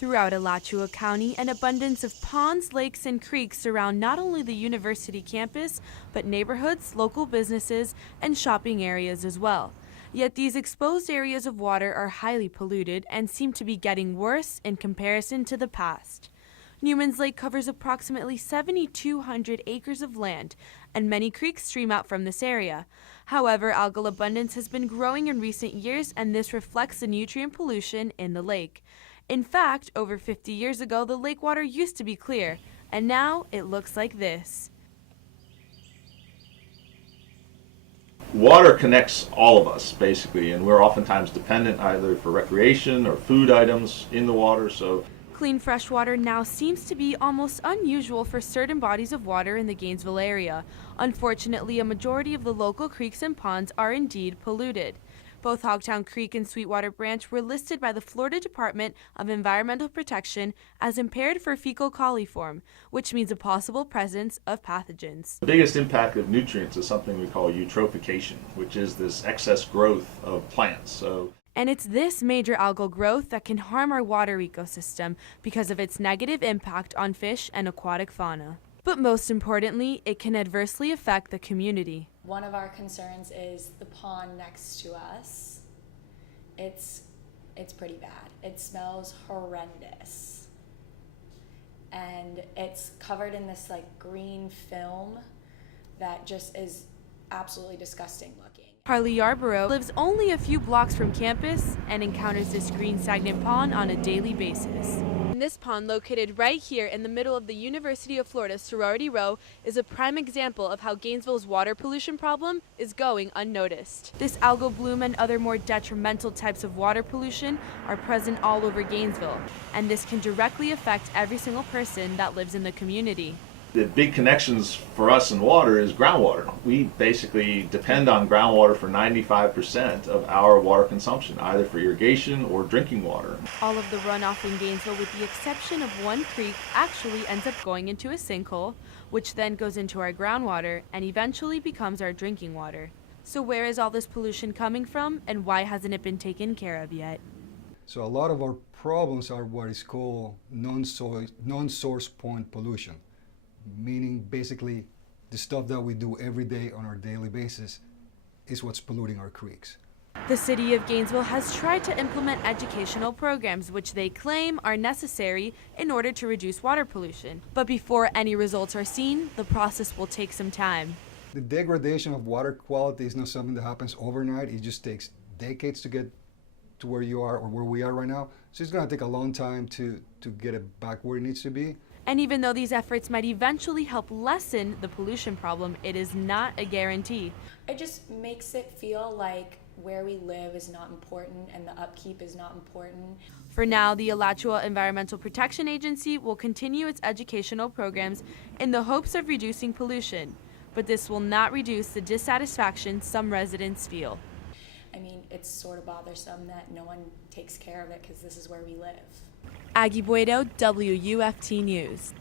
Throughout Alachua County, an abundance of ponds, lakes, and creeks surround not only the university campus, but neighborhoods, local businesses, and shopping areas as well. Yet these exposed areas of water are highly polluted and seem to be getting worse in comparison to the past. Newman's Lake covers approximately 7,200 acres of land, and many creeks stream out from this area. However, algal abundance has been growing in recent years, and this reflects the nutrient pollution in the lake. In fact, over 50 years ago, the lake water used to be clear, and now it looks like this. Water connects all of us, basically, and we're oftentimes dependent either for recreation or food items in the water. So Clean fresh water now seems to be almost unusual for certain bodies of water in the Gainesville area. Unfortunately, a majority of the local creeks and ponds are indeed polluted. Both Hogtown Creek and Sweetwater Branch were listed by the Florida Department of Environmental Protection as impaired for fecal coliform, which means a possible presence of pathogens. the biggest impact of nutrients is something we call eutrophication, which is this excess growth of plants. And it's this major algal growth that can harm our water ecosystem because of its negative impact on fish and aquatic fauna. But most importantly, it can adversely affect the community. One of our concerns is the pond next to us. It's pretty bad. It smells horrendous. And it's covered in this like green film that just is absolutely disgusting looking. Harley Yarborough lives only a few blocks from campus and encounters this green stagnant pond on a daily basis. And this pond, located right here in the middle of the University of Florida Sorority Row, is a prime example of how Gainesville's water pollution problem is going unnoticed. This algal bloom and other more detrimental types of water pollution are present all over Gainesville, and this can directly affect every single person that lives in the community. The big connections for us in water is groundwater. We basically depend on groundwater for 95% of our water consumption, either for irrigation or drinking water. All of the runoff in Gainesville, with the exception of one creek, actually ends up going into a sinkhole, which then goes into our groundwater and eventually becomes our drinking water. So where is all this pollution coming from, and why hasn't it been taken care of yet? So a lot of our problems are what is called non-source point pollution, meaning basically the stuff that we do every day on our daily basis is what's polluting our creeks. The city of Gainesville has tried to implement educational programs which they claim are necessary in order to reduce water pollution. But before any results are seen, the process will take some time. The degradation of water quality is not something that happens overnight. It just takes decades to get to where you are or where we are right now. So it's going to take a long time to get it back where it needs to be. And even though these efforts might eventually help lessen the pollution problem, it is not a guarantee. It just makes it feel like where we live is not important and the upkeep is not important. For now, the Alachua Environmental Protection Agency will continue its educational programs in the hopes of reducing pollution, but this will not reduce the dissatisfaction some residents feel. I mean, it's sort of bothersome that no one takes care of it because this is where we live. Aggie Buedo, WUFT News.